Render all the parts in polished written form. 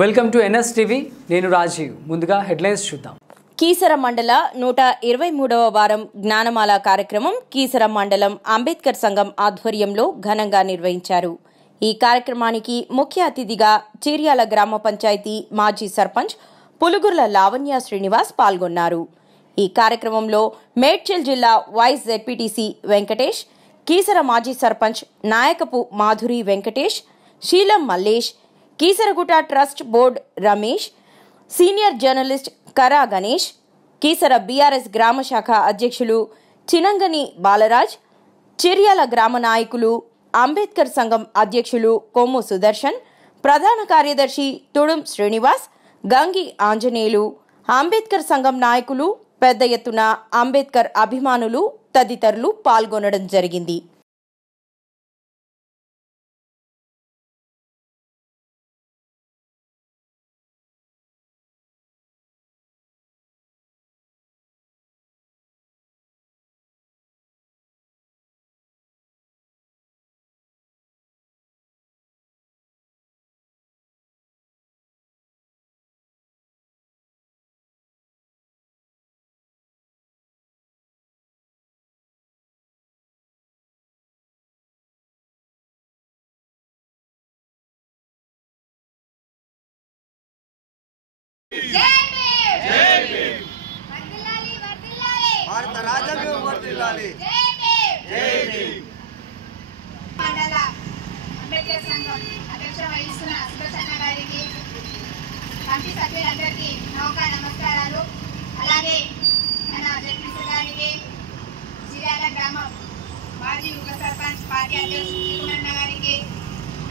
Welcome to NSTV. నేను రాజీవ్. ముందుగా headlines చూద్దాం. కీసర మండల 123వ వారం జ్ఞానమాల కార్యక్రమం కీసర మండలం అంబేద్కర్ సంఘం ఆధ్వర్యంలో ఘనంగా నిర్వహించారు. ఈ కార్యక్రమానికి ముఖ్య అతిథిగా చీర్యాల గ్రామ పంచాయతీ మాజీ సర్పంచ్ పులుగుర్ల లావణ్య శ్రీనివాస్ పాల్గొన్నారు. ఈ కార్యక్రమంలో మేడ్చల్ జిల్లా వైస్ జెడ్పీటీసీ వెంకటేష్, కీసర మాజీ sarpanch Nayakapu Madhuri Venkatesh, Seelam Mallesh, Keesaragutta trust board Ramesh, senior journalist Kara Ganesh, Keesara BRS గ్రామ శాఖ అధ్యక్షులు చినంగని బాలరాజ్, చిర్యాల గ్రామ నాయకులు, అంబేద్కర్ సంఘం అధ్యక్షులు కొమ్ము సుదర్శన్, ప్రధాన కార్యదర్శి తుడుం శ్రీనివాస్, గంగి ఆంజనేయులు, అంబేద్కర్ సంఘం నాయకులు, పెద్ద ఎత్తున అంబేద్కర్ అభిమానులు తదితరులు పాల్గొనడం జరిగింది. భారత రాజ్యాంగం వర్ధిల్లాలి. మండల అంబేద్కర్ సంఘం అధ్యక్ష వహిస్తున్న సుదర్శన గారికి, కమిటీ సభ్యులందరికీ నమస్కారాలు. అలాగే మన జడ్పీసీ గారికి, చీర్యాల గ్రామం మాజీ ఉప సర్పంచ్ పార్టీ అధ్యక్షుడు తిరుమలన్న గారికి,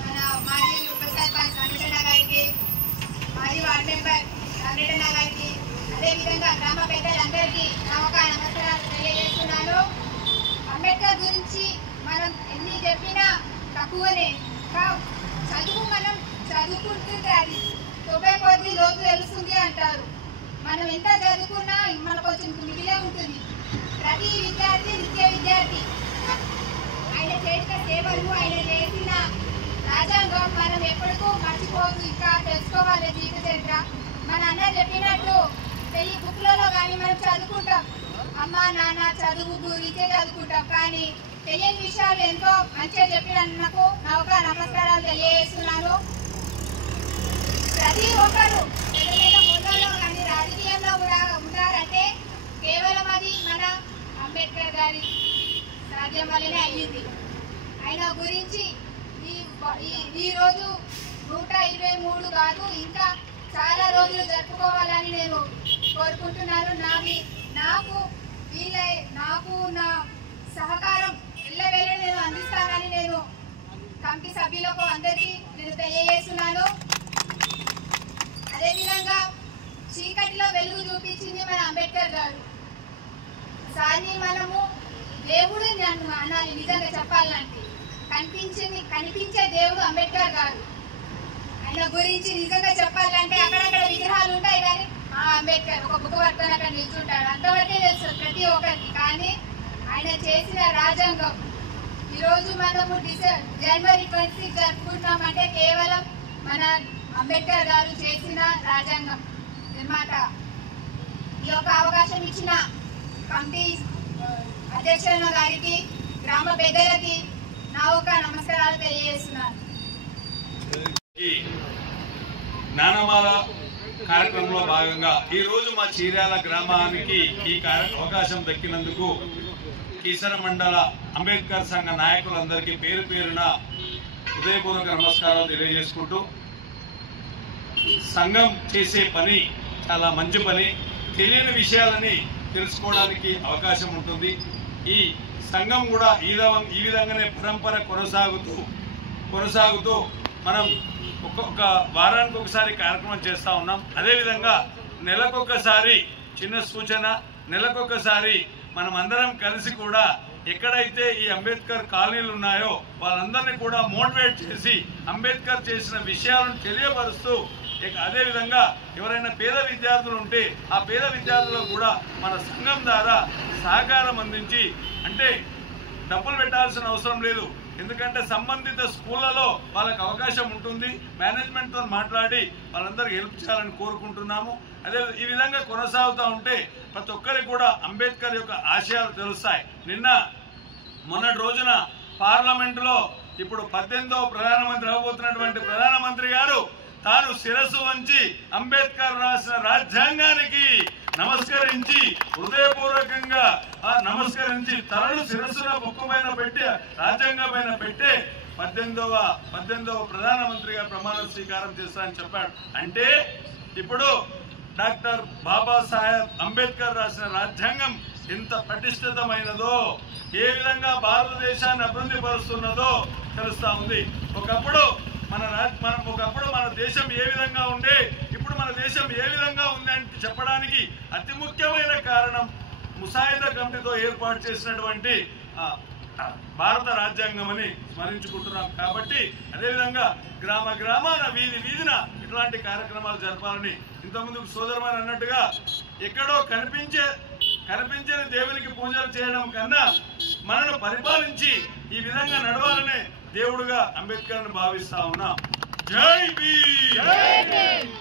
మన మాజీ ఉప సర్పంచ్ రమేషన్న గారికి, మాజీ వార్డు మెంబర్ రామరెడ్డన్న గారికి, అదేవిధంగా గ్రామ పెద్దలందరికీ నమస్కారాలు తెలియజేస్తున్నాను. అంబేద్కర్ గురించి మనం ఎన్ని చెప్పినా తక్కువనే. చదువు మనం చదువుకుంటుంటే అది 90 కొద్ది లోతు తెలుస్తుంది అంటారు. మనం ఎంత చదువుకున్నా మనకు కొంచెం మిగిలే ఉంటుంది. ప్రతి విద్యార్థి నిత్య విద్యార్థి. ఆయన చేసిన సేవలు, ఆయన చేసిన రాజ్యాంగం మనం ఎప్పటికూ మర్చిపోదు. ఇంకా తెలుసుకోవాలి జీవిత చరిత్ర. మన అన్న చెప్పినట్టు పెళ్లి బుక్లలో కానీ మనం చదువుకుంటాం, అమ్మ నాన్న చదువు గురించే చదువుకుంటాం. కానీ తెలియని విషయాలు ఎంతో మంచిగా చెప్పినందుకు నమస్కారాలు తెలియజేస్తున్నాను. ప్రతి ఒక్కరు ఏదైనా హోదాలో కానీ రాజకీయంలో కూడా ఉన్నారంటే కేవలం అది మన అంబేద్కర్ గారి సాధ్యం వల్లనే అయ్యింది. ఆయన గురించి ఈ రోజు 123 కాదు, ఇంకా చాలా రోజులు జరుపుకోవాలని నేను కోరుకుంటున్నాను. నాకు నా సహకారం ఎల్లవేళ నేను అందిస్తానని నేను కమిటీ సభ్యులకు అందరికీ నేను తెలియజేస్తున్నాను. అదేవిధంగా చీకటిలో వెలుగు చూపించింది మన అంబేద్కర్ గారు. సార్ని మనము దేవుడు అనాలి. నిజంగా చెప్పాలంటే కనిపించే దేవుడు అంబేద్కర్ గారు. ఆయన గురించి నిజంగా చెప్పాలంటే అక్కడక్కడ విగ్రహాలు ఉంటాయి, కానీ అంబేద్కర్ ఒక బుక్ పట్టుకొని అక్కడ నిల్చుంటాడు, అంతవరకే తెలుసు ప్రతి ఒక్కరికి. కానీ ఆయన చేసిన రాజ్యాంగం ఈరోజు మనము జనవరి 26 జరుపుకుంటున్నామంటే కేవలం మన అంబేద్కర్ గారు చేసిన రాజ్యాంగం నిర్మాత. ఈ యొక్క అవకాశం ఇచ్చిన కమిటీ అధ్యక్షుల గారికి, గ్రామ పెద్దలకి నమస్కారాలు తెలియజేస్తున్నాను. జ్ఞానమాల కార్యక్రమంలో భాగంగా ఈ రోజు మా చీర్యాల గ్రామానికి ఈ అవకాశం దక్కినందుకు కీసర మండల అంబేద్కర్ సంఘ నాయకులందరికీ పేరు పేరున హృదయపూర్వక నమస్కారాలు తెలియజేసుకుంటూ, సంఘం చేసే పని చాలా మంచి పని. తెలియని విషయాలని తెలుసుకోవడానికి అవకాశం ఉంటుంది. ఈ సంఘం కూడా ఈ విధంగానే పరంపర కొనసాగుతూ మనం ఒక్కొక్క వారానికి ఒకసారి కార్యక్రమం చేస్తూ ఉన్నాం. అదేవిధంగా నెలకొకసారి చిన్న సూచన, నెలకొకసారి మనం అందరం కలిసి కూడా ఎక్కడైతే ఈ అంబేద్కర్ కాలనీలు ఉన్నాయో వాళ్ళందరినీ కూడా మోటివేట్ చేసి అంబేద్కర్ చేసిన విషయాలను తెలియపరుస్తూ, అదేవిధంగా ఎవరైనా పేద విద్యార్థులు ఉంటే ఆ పేద విద్యార్థులకు కూడా మన సంఘం ద్వారా సహకారం అందించి, అంటే డబ్బులు పెట్టాల్సిన అవసరం లేదు, ఎందుకంటే సంబంధిత స్కూళ్లలో వాళ్ళకి అవకాశం ఉంటుంది. మేనేజ్మెంట్తో మాట్లాడి వాళ్ళందరికీ హెల్ప్ చేయాలని కోరుకుంటున్నాము. అదే ఈ విధంగా కొనసాగుతూ ఉంటే ప్రతి ఒక్కరికి కూడా అంబేద్కర్ యొక్క ఆశయాలు తెలుస్తాయి. మొన్నటి రోజున పార్లమెంటులో ఇప్పుడు 18వ ప్రధానమంత్రి అవబోతున్నటువంటి ప్రధానమంత్రి గారు తాను శిరస్సు వంచి అంబేద్కర్ రాసిన రాజ్యాంగానికి నమస్కరించి హృదయపూర్వకంగా నమస్కరించి తనను శిరస్సున బొక్కు పైన పెట్టి రాజ్యాంగం పైన పెట్టే 18వ ప్రధానమంత్రిగా ప్రమాణ స్వీకారం చేస్తానని చెప్పాడు. అంటే ఇప్పుడు డాక్టర్ బాబాసాహెబ్ అంబేద్కర్ రాసిన రాజ్యాంగం ఎంత పటిష్టమైనదో, ఏ విధంగా భారతదేశాన్ని అభివృద్ధి పరుస్తున్నదో తెలుస్తా ఉంది. ఒకప్పుడు మన దేశం ఏ విధంగా ఉండే, ఇప్పుడు మన దేశం ఏ విధంగా ఉంది అని చెప్పడానికి అతి ముఖ్యమైన కారణం ముసాయిదా కమిటీతో ఏర్పాటు చేసినటువంటి భారత రాజ్యాంగం అని స్మరించుకుంటున్నాం. కాబట్టి అదేవిధంగా గ్రామాన వీధిన ఇట్లాంటి కార్యక్రమాలు జరపాలని ఇంతకుముందు సోదరుమారు అన్నట్టుగా ఎక్కడో కనిపించని దేవునికి పూజలు చేయడం కన్నా మనను పరిపాలించి ఈ విధంగా నడవాలనే దేవుడుగా అంబేద్కర్ని భావిస్తా ఉన్నాం. జై భీమ్.